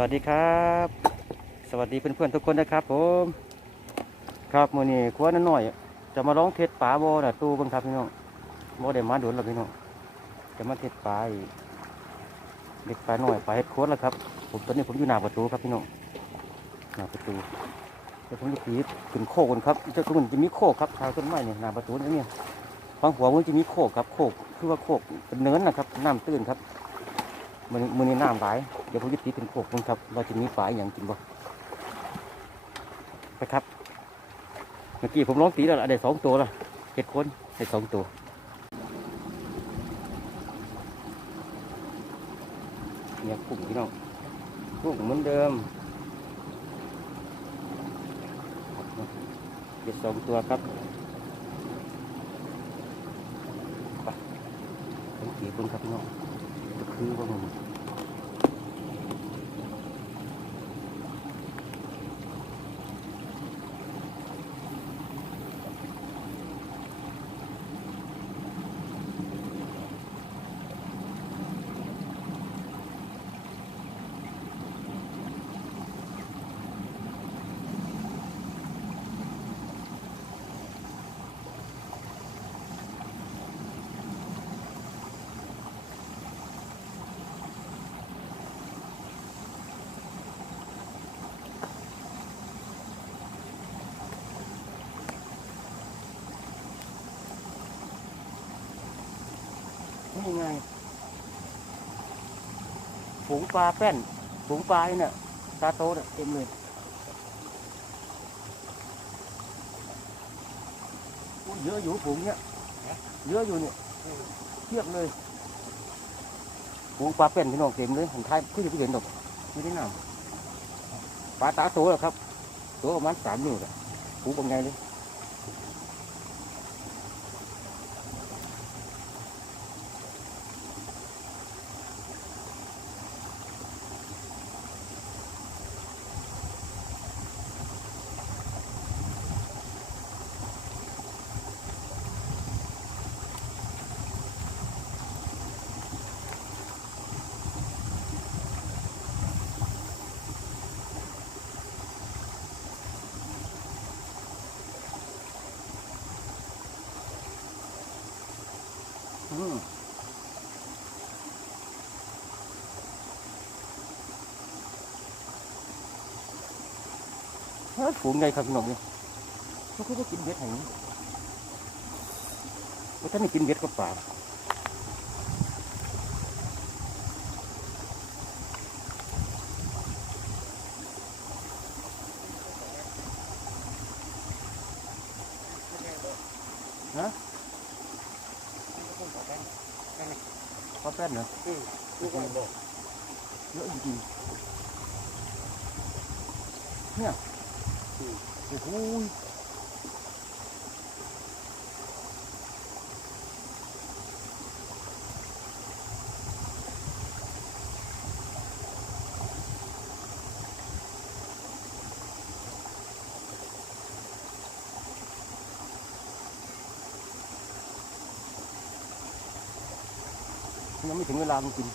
วัสดีครับ สวัสดีเพื่อนๆทุกคนนะครับผม ครับมือนี้ครัวนหน่อย จะมาร้องเทศป่าบ่น่ะตู้บิ่งครับพี่น้องบ่ได้มาโดนหรอกพี่น้องจะมาเทศป่าเด็กป่าน้อยป่าเฮ็ดโคตรแล้วครับ ผมตอนนี้ผมอยู่หน้าประตูครับพี่น้องหน้าประตูเดี๋ยวผมจะปีดขึ้นโคกกันครับจ้าตัวมันจะมีโคกครับทางต้นไม้เนี่ยหน้าประตูนี่เนี่ยฟังหัวมันจะมีโคกครับโคกคือว่าโคกเป็นเนินนะครับน้ำตื้นครับ มือนี้มือนี้น้ำหลาย เดี๋ยวผมจะตีเป็นพวกมันครับ เราจะมีฝายอย่างกินบ่ไปครับ เมื่อกี้ผมร้องตีแล้วล่ะได้สองตัวละเจ็ดคนได้สองตัวเนี่ยกุ้งพี่น้องกุ้งเหมือนเดิมเจ็ดสองตัวครับไปผมตีเพิ่งครับพี่น้อง คือว่ามั นนี่ไง ฝูงปลาแป้น ฝูงปลาเนี่ยตาโตเนี่ยเต็มเลยโอ้เยอะอยู่ฝูงเนี่ยเยอะอยู่เนี่ยเทียบเลยฝูงปลาแป้นพี่น้องเต็มเลยผมทายขึ้นจะเห็นดอกไม่ได้นำปลาตาโตแล้วครับ ตัวประมาณสามนิ้วเลยฝูงเป็นไงเลย ฝูงไงครับพี่น้องเนี่ยเขาก็กินเบ็ดแห่งนี้ถ้าไม่กินเบ็ดก็ป่าฮะปลาแป้นเหรอ ลูกมันบอก เยอะจริงๆเนี่ยโอ้โหยังไม่ถึงเวลามันกิน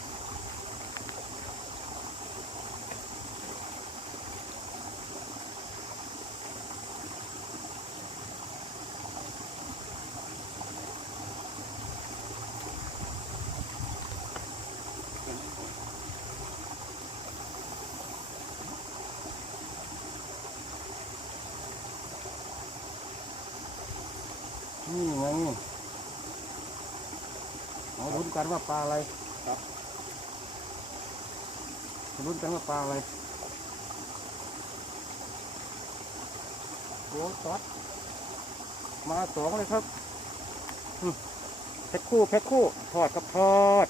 นี่ไงเอาลุ้น กันว่าปลาอะไรครับลุ้นกันว่าปลาอะไรโอ้ตอดมาสองเลยครับอืมแพ็คคู่แพ็คคู่ทอดกับทอด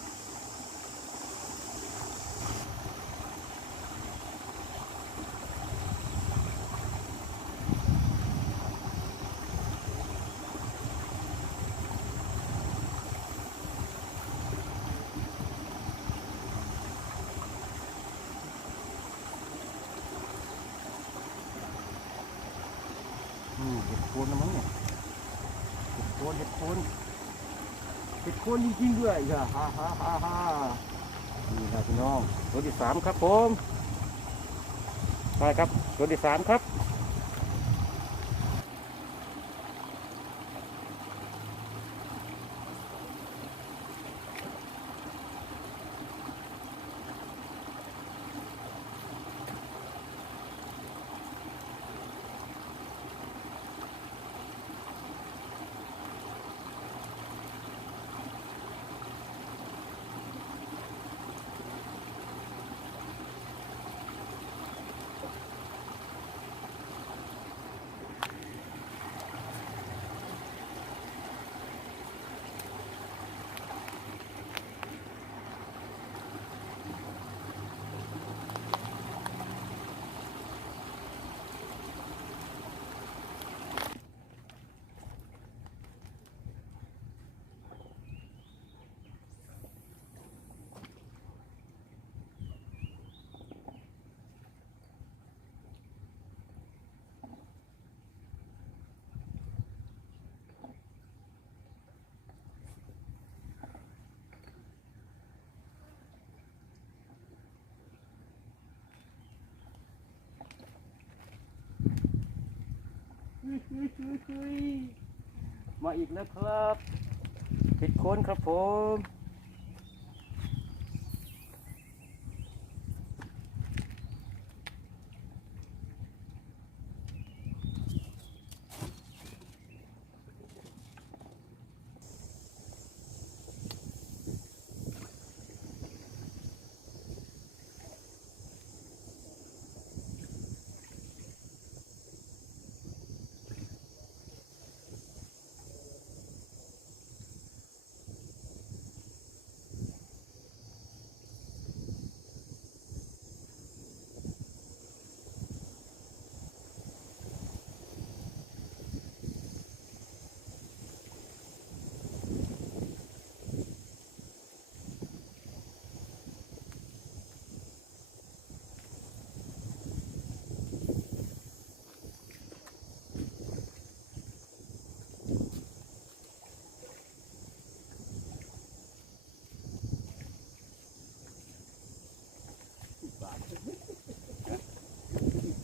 นจริงๆด้วยค่ะฮ่าฮ่นี่ครับพี่น้องตัวที่สามครับผมไปครับตัวที่สามครับ มาอีกแล้วครับผิดคนครับผม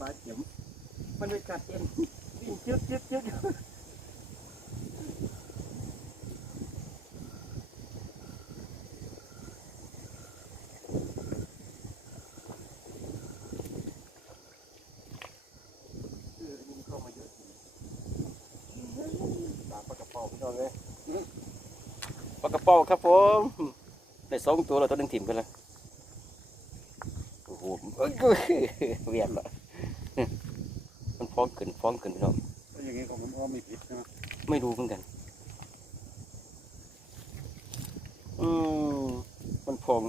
ปลาเข็มมันไปกัดเองวิ่งจึ๊กจึ๊กจึ๊กเออนี่มันเข้ามาเยอะจริงปลากระเป๋าพี่น้องเลยปากระป๋าครับผมได้สองตัวเราตัวหนึงถิ่มไปแล้วโอ้โหเอ้ยเวียนละ มันฟ้องขึ้นฟ้องขึ้นพี่น้องแล้วอย่างนี้ของมันก็ไม่ผิดใช่ไหมไม่รู้เหมือนกัน อืมมันพอง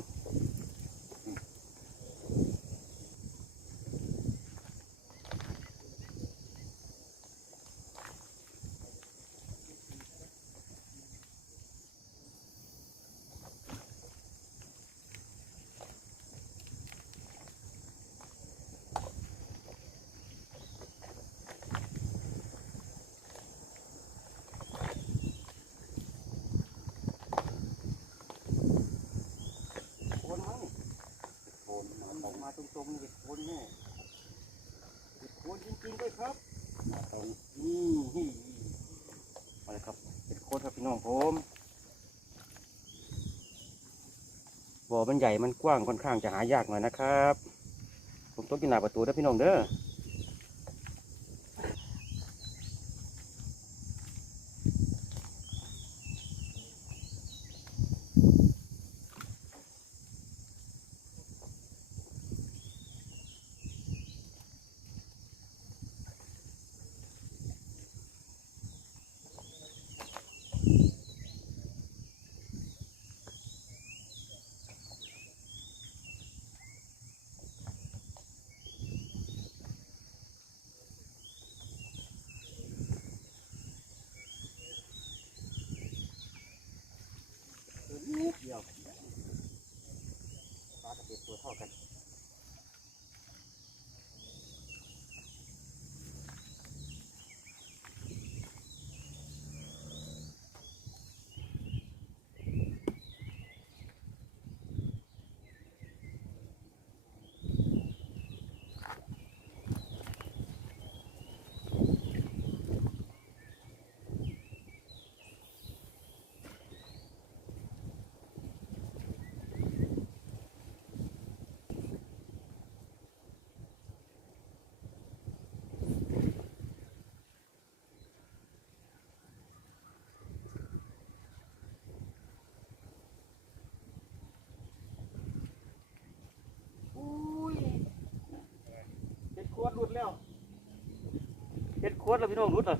โคนมั้ง โคนมา มัน ตรองกมาตรงๆนี่โคนแน่โคนจริงๆด้วยครับมาตรงนี่มาเลยครับเป็ดโคนครับพี่น้องผมบ่อมันใหญ่มันกว้างค่อนข้างจะหายากหน่อยนะครับ ผมต้องกินหนาประตูนะพี่น้องเด้อ รุดแล้วเห็ดโคตรแล้วพี่น้องรุดเหรอ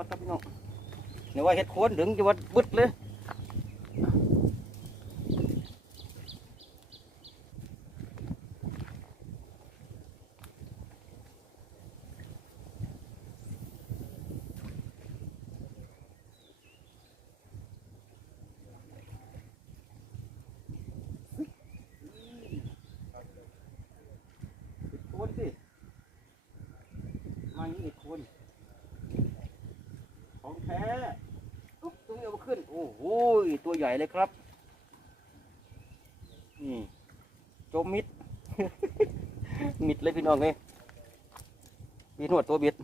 วัดครับพี่น้องเนี่ยว่าเห็ดโคนถึงจะวัดบึดเลย เห็ดโคนสิมาอย่างนี้เห็ดโคนของแท้ปุ๊บตรงนี้เอามาขึ้น โอ้โหตัวใหญ่เลยครับ นี่โจมมิด มิดเลยพี่น้องเลยมีหนวดตัวบิด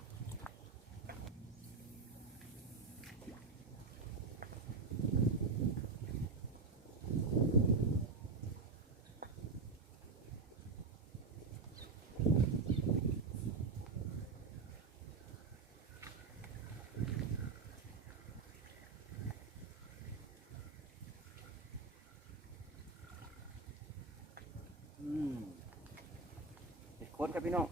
คนครับพี่น้อง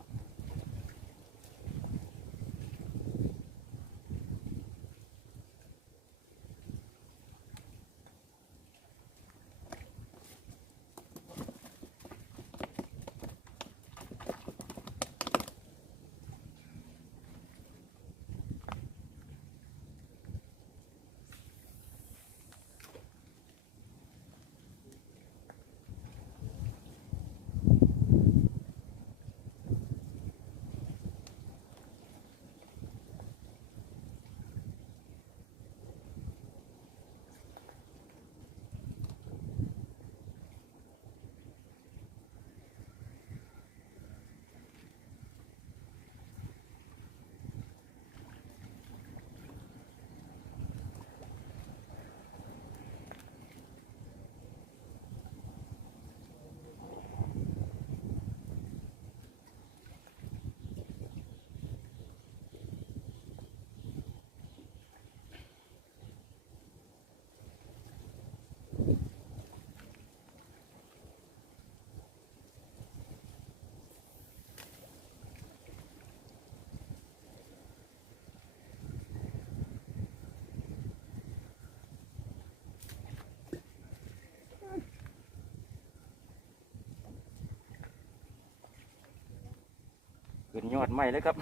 ขึ้นยอดใหม่เลยครับ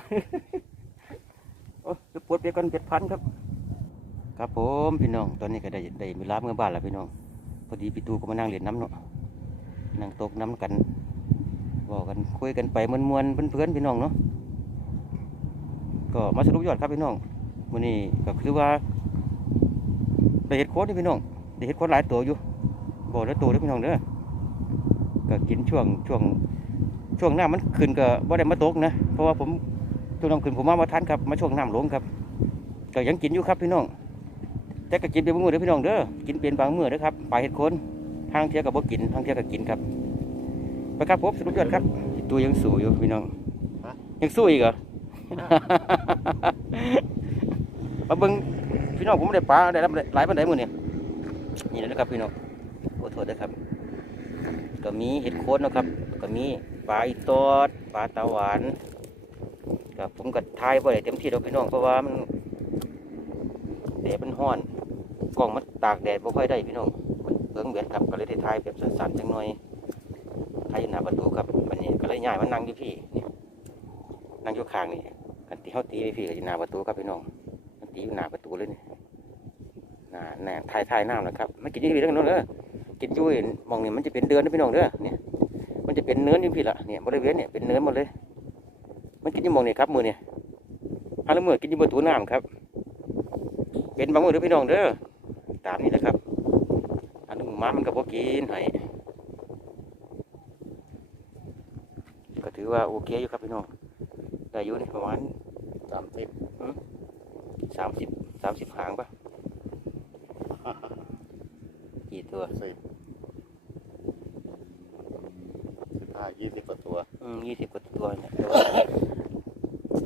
โอ้ยปวดเบียกันเจ็ดพันครับ ครับผมพี่น้อง ตอนนี้ก็ได้ได้เวลาเมื่อบ้านแล้วพี่น้อง พอดีพี่ตูก็มานั่งเล่นน้ำเนาะ นั่งตกน้ำกันบอกกันคุยกันไปมวนๆเพื่อนๆพี่น้องเนาะ ก็มาสรุปยอดครับพี่น้องวันนี้ก็คือว่าได้เห็ดโคตรนี่พี่น้องได้เห็ดโคตรหลายตัวอยู่บอกแล้วตัวเด้อพี่น้องเด้อก็กินช่วงช่วง ช่วงน้ำมันขึ้นก็บ่ได้มาตกนะ เพราะว่าผมช่วงน้ำขึ้นผมมามาทันครับ มาช่วงน้ำลงครับก็ยังกินอยู่ครับพี่น้อง แต่ก็กินเป็นบางมื้อเด้อพี่น้องเด้อ กินเป็นบางมื้อเด้อครับปลาเห็ดโคนทางเที่ยวกับบ่กินทางเที่ยวก็กินครับ ไปครับผมสรุปยอดครับตัวยังสู้อยู่พี่น้องยังสู้อีกเหรอมาเบิ่งพี่น้องผมได้ปลาได้รับหลายปันไดมื้อนี่นี่นะครับพี่น้องโอ้โทษด้วยครับ ก็มีเห็ดโคนเนาะครับ ก็มี ปลาอีตอดปลาตาหวานกับผมก็ทายบ่ได้เต็มที่ดอกพี่น้องเพราะว่ามันแดดมันร้อนกล้องมันตากแดดบ่ค่อยได้พี่น้องมันเปลืองแบตครับก็เลยได้ทายแบบสั้นๆจังหน่อยทายอยู่หน้าประตูครับวันนี้ก็เลยย้ายมานั่งอยู่พี่นี่นั่งอยู่ข้างนี่กันตีเฮาตีไปพี่ก็อยู่หน้าประตูครับพี่น้องมันตีอยู่หน้าประตูเลยนี่หน้าแหน่ทายทายน้ำนะครับไม่กินยี่พี่ทั้งนั้นเด้อกินยุ่ยมองนี่มันจะเป็นเดือนนะพี่น้องเด้อเนี่ย มันจะเป็นเนื้อนี่พี่ละเนี่ยบริเวณเนี่ยเป็นเนื้อหมดเลย มันกินยี่มองเนี่ยครับมือเนี่ยฮาละมือกินยี่บนตัวน้ำครับ เป็นบางมือเด้อพี่น้องเด้อตามนี้นะครับ อันนึงม้ามันก็บ่กินให้ก็ถือว่าโอเคอยู่ครับพี่น้องได้อยู่นี่ประมาณสามสิบสามสิบสามสิบหางปะกี่ตัวสิบสิบห้ายี่สิบกว่าตัว อืมยี่สิบกว่าตัวเนี่ยแต่ว่า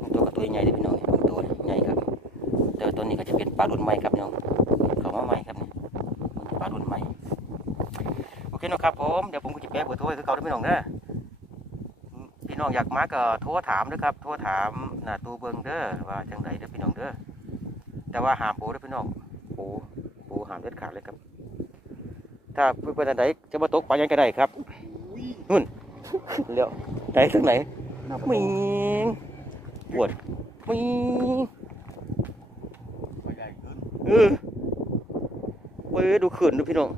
บางตัวกับตัวใหญ่เลยพี่น้องบางตัวใหญ่ครับแต่ว่าตัวนี้ก็จะเป็นปลารุ่นใหม่ครับพี่น้องเขามาใหม่ครับนี่มันเป็นปลารุ่นใหม่โอเคเนาะครับผมเดี๋ยวผมก็จะแปะเบอร์โทรให้คือเขาเด้อพี่น้องเด้ออืมพี่น้องอยากมาก็โทรถามเด้อครับโทรถามหน้าตู้เบิงเด้อว่าจังไดเด้อพี่น้องเด้อแต่ว่าหามโปเด้อพี่น้องโปโปหามเด็ดขาดเลยครับ ถ้าเพื่อนๆอันใดจะมาตกปลายังก็ได้ครับ อุ้ยเลี้ยวได้ทั้งไหนหน้าประมิตูงปวดมิงตัวใหญ่ขึ้นเออเว้ยดูขืนดูพี่น้อง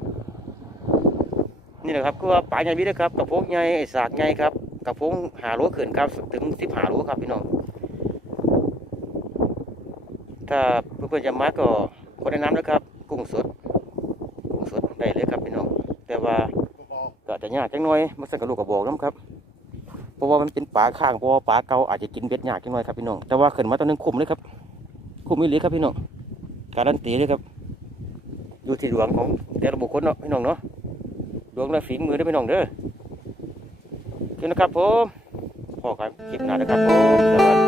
นี่แหละครับก็ว่าปลาใหญ่พี่นะครับกับพวกใหญ่ไอ้สากใหญ่ครับกับพวกหาโลขืนครับถึงสิบหาโลครับพี่น้องถ้าเพื่อนๆจะมาก็ขอแนะนำนะครับ กุ้งสดกุ้งสดได้เลยครับพี่น้องแต่ว่าก็บอกก็อาจจะยากจังหน่อยมาสั่งกระลูกกระบอกน้ำครับ เพราะว่ามันเป็นปลาข้างเพราะว่าปลาเก่าอาจจะกินเบ็ดยากขึ้นหน่อยครับพี่น้องแต่ว่าขึ้นมาตอนนึงคุ้มเลยครับคุ้มอีหลีครับพี่น้องการันตีเลยครับ อยู่ที่ดวงของแต่ละบุคคลเนาะพี่น้องเนาะดวงและฝีมือได้พี่น้องเด้อเจ้านะครับผมพอกันคลิปหน้านะครับผมสวัสดี